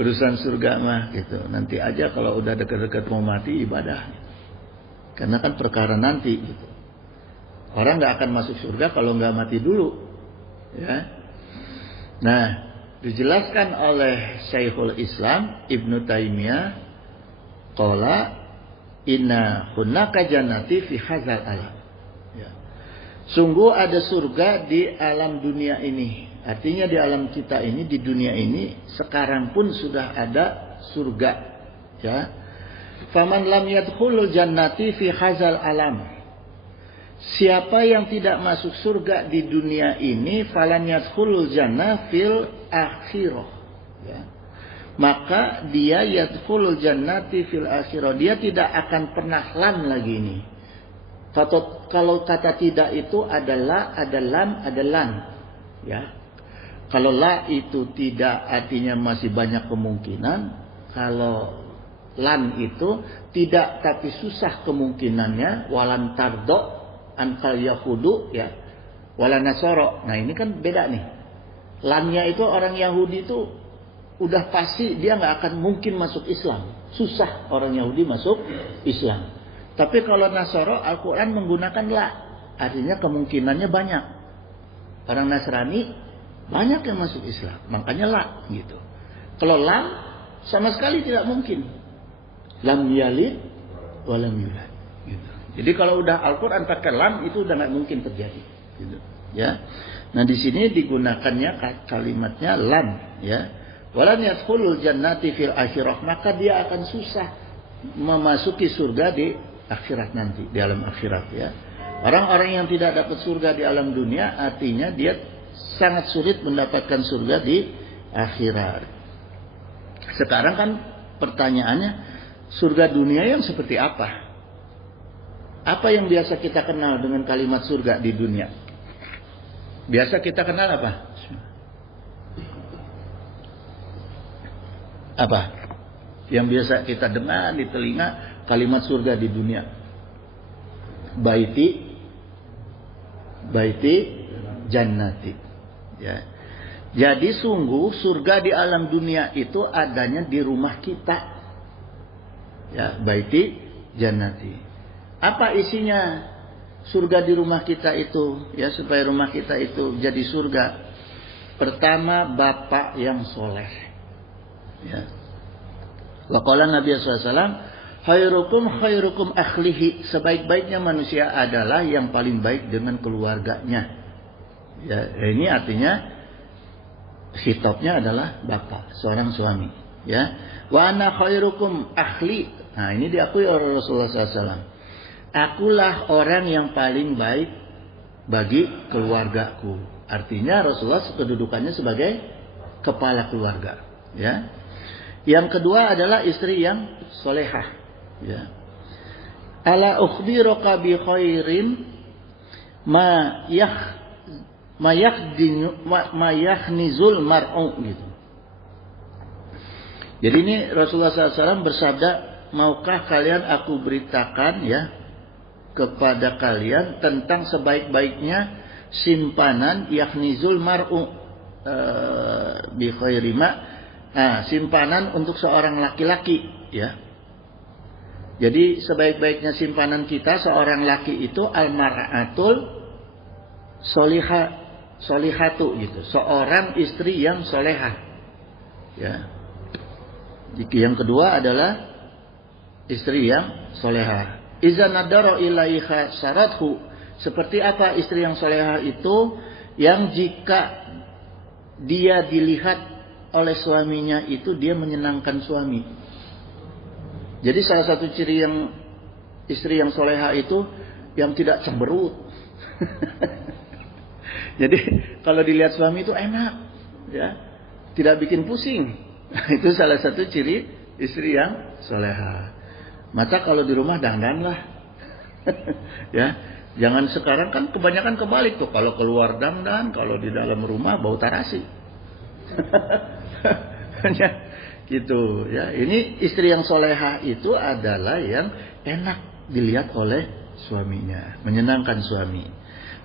Urusan surga mah gitu. Nanti aja kalau udah dekat-dekat mau mati ibadah. Karena kan perkara nanti gitu. Orang nggak akan masuk surga kalau nggak mati dulu. Ya. Nah, dijelaskan oleh Syekhul Islam Ibnu Taimiyah qala inna hunaka jannati fi hadzal alam. Ya. Sungguh ada surga di alam dunia ini. Artinya di alam kita ini, di dunia ini sekarang pun sudah ada surga. Ya. Faman lam yadkhulul jannati fi hadzal alam. Siapa yang tidak masuk surga di dunia ini, falan yadkhulul jannah fil akhirah. Ya. Maka dia yadkhulul jannati fil akhirah. Dia tidak akan pernah lam lagi ini. Kalau kata tidak itu adalah ada lam, ada lan. Ya. Kalau la itu tidak artinya masih banyak kemungkinan. Kalau lan itu tidak tapi susah kemungkinannya. Walan tardo ankal yahudu ya wala nasoro. Nah ini kan beda nih. Lannya itu orang Yahudi itu udah pasti dia nggak akan mungkin masuk Islam. Susah orang Yahudi masuk Islam. Tapi kalau Nasoro Al-Quran menggunakan la, artinya kemungkinannya banyak. Orang Nasrani banyak yang masuk Islam, makanya la gitu. Kalau lam sama sekali tidak mungkin. Lam yalid walam yulad. Gitu. Jadi kalau udah Al-Quran pakai lam itu udah nggak mungkin terjadi, gitu. Ya. Nah di sini digunakannya kalimatnya lam, ya. Walan yadkhulul jannati fil akhirah, maka dia akan susah memasuki surga di akhirat nanti, di alam akhirat, ya. Orang-orang yang tidak dapat surga di alam dunia, artinya dia sangat sulit mendapatkan surga di akhirat. Sekarang kan pertanyaannya, surga dunia yang seperti apa? Apa yang biasa kita kenal dengan kalimat surga di dunia? Biasa kita kenal apa? Apa? Yang biasa kita dengar di telinga kalimat surga di dunia. Baiti jannati. Ya. Jadi sungguh surga di alam dunia itu adanya di rumah kita. Ya, baiti jannati. Apa isinya surga di rumah kita itu? Ya, supaya rumah kita itu jadi surga. Pertama, bapak yang soleh. Ya. Waqala Nabi SAW, khairukum akhlihi. Sebaik-baiknya manusia adalah yang paling baik dengan keluarganya. Ya, ini artinya khitabnya adalah bapak, seorang suami. Ya. Wa ana khairukum akhli. Nah, ini diakui oleh Rasulullah SAW. Akulah orang yang paling baik bagi keluargaku. Artinya Rasulullah kedudukannya sebagai kepala keluarga. Ya. Yang kedua adalah istri yang solehah. Ya. Ala ukhbiruka bi khairin ma yahnizul mar'u gitu. Jadi ini Rasulullah SAW bersabda, maukah kalian aku beritakan ya kepada kalian tentang sebaik-baiknya simpanan yahnizul mar'u bi khairi ma, simpanan untuk seorang laki-laki, ya. Jadi sebaik-baiknya simpanan kita seorang laki itu almar'atul solihatu gitu, seorang istri yang solehah, ya. Yang kedua adalah istri yang solehah. Iza nadara ilaiha syarathu. Seperti apa istri yang solehah itu? Yang jika dia dilihat oleh suaminya itu dia menyenangkan suami. Jadi salah satu ciri yang istri yang solehah itu yang tidak cemberut. Jadi kalau dilihat suami itu enak, ya, tidak bikin pusing. Itu salah satu ciri istri yang solehah. Maka kalau di rumah dandan lah. Ya, jangan sekarang kan kebanyakan kebalik tuh. Kalau keluar dandan, kalau di dalam rumah bau tarasi. Ya, gitu ya. Ini istri yang solehah itu adalah yang enak dilihat oleh suaminya, menyenangkan suami.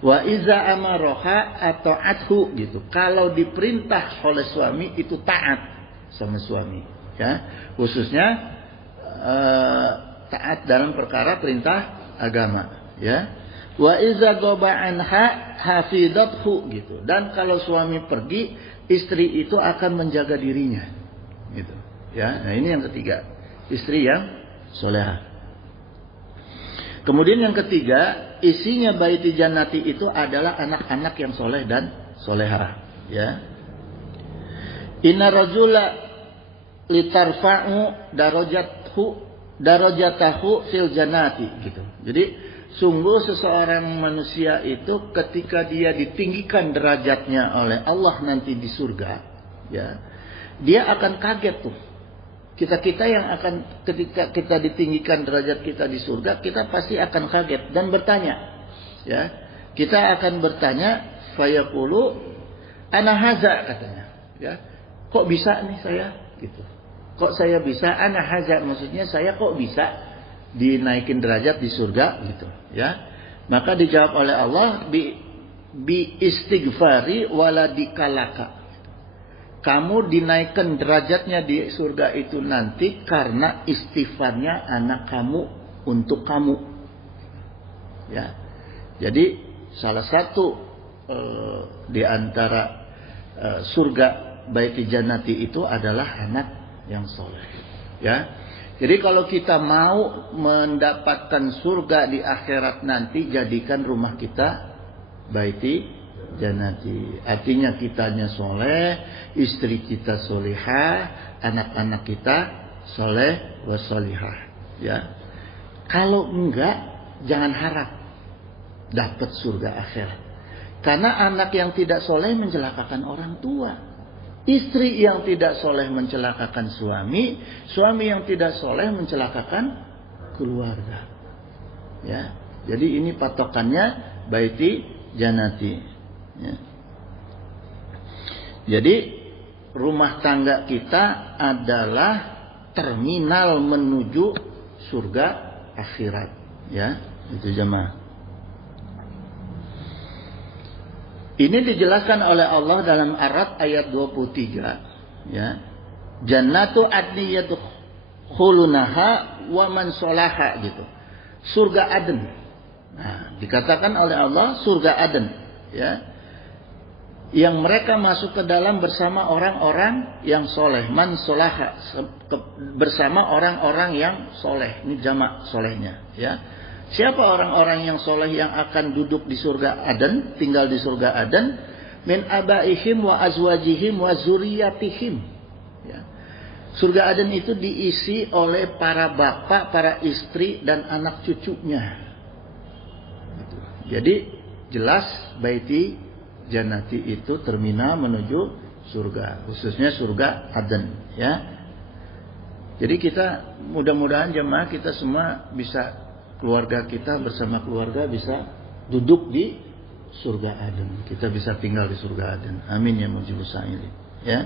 Wa iza amaroha atau athu gitu. Kalau diperintah oleh suami itu taat sama suami, ya. Khususnya taat dalam perkara perintah agama, ya. Wa iza goba anha hafidathu gitu. Dan kalau suami pergi, istri itu akan menjaga dirinya, gitu. Ya. Nah ini yang ketiga, istri yang solehah. Kemudian yang ketiga, isinya baiti jannati itu adalah anak-anak yang soleh dan solehah. Ya. Inna rajula litarfa'u darajatahu fil jannati gitu. Jadi sungguh seseorang manusia itu ketika dia ditinggikan derajatnya oleh Allah nanti di surga, ya, dia akan kaget tuh. Kita yang akan ketika kita ditinggikan derajat kita di surga, kita pasti akan kaget dan bertanya, ya. Kita akan bertanya, fayaqulu ana haza katanya, ya. Kok bisa nih saya gitu. Kok saya bisa ana haza, maksudnya saya kok bisa dinaikin derajat di surga gitu, ya. Maka dijawab oleh Allah bi istighfari wala dikalaka. Kamu dinaikkan derajatnya di surga itu nanti karena istighfarnya anak kamu untuk kamu. Ya. Jadi salah satu di antara surga baiti jannati itu adalah anak yang soleh. Ya. Jadi kalau kita mau mendapatkan surga di akhirat nanti, jadikan rumah kita baiti jannati. Artinya kitanya soleh, istri kita solihah, anak-anak kita soleh wasolihah. Ya. Kalau enggak, jangan harap dapat surga akhirat. Karena anak yang tidak soleh mencelakakan orang tua. Istri yang tidak soleh mencelakakan suami, suami yang tidak soleh mencelakakan keluarga. Ya. Jadi ini patokannya baiti jannati. Ya. Jadi rumah tangga kita adalah terminal menuju surga akhirat, ya, itu jemaah. Ini dijelaskan oleh Allah dalam Ar-Ra'd ayat 23, ya. Jannatu adni yadkhulunaha wa man sholaha gitu. Surga Aden. Nah, dikatakan oleh Allah surga Aden, ya. Yang mereka masuk ke dalam bersama orang-orang yang soleh, man solaha, bersama orang-orang yang soleh. Ini jamak solehnya, ya. Siapa orang-orang yang soleh yang akan duduk di surga Aden, tinggal di surga Aden? Min abaihim wa azwajihim wa zuriyatihim. Ya. Surga Aden itu diisi oleh para bapak, para istri dan anak cucunya. Jadi jelas baiti jannati itu terminal menuju surga, khususnya surga Aden, ya. Jadi kita mudah-mudahan jemaah kita semua bisa, keluarga kita bersama keluarga bisa duduk di surga Aden. Kita bisa tinggal di surga Aden. Amin ya mujibus sa'ilin, ya.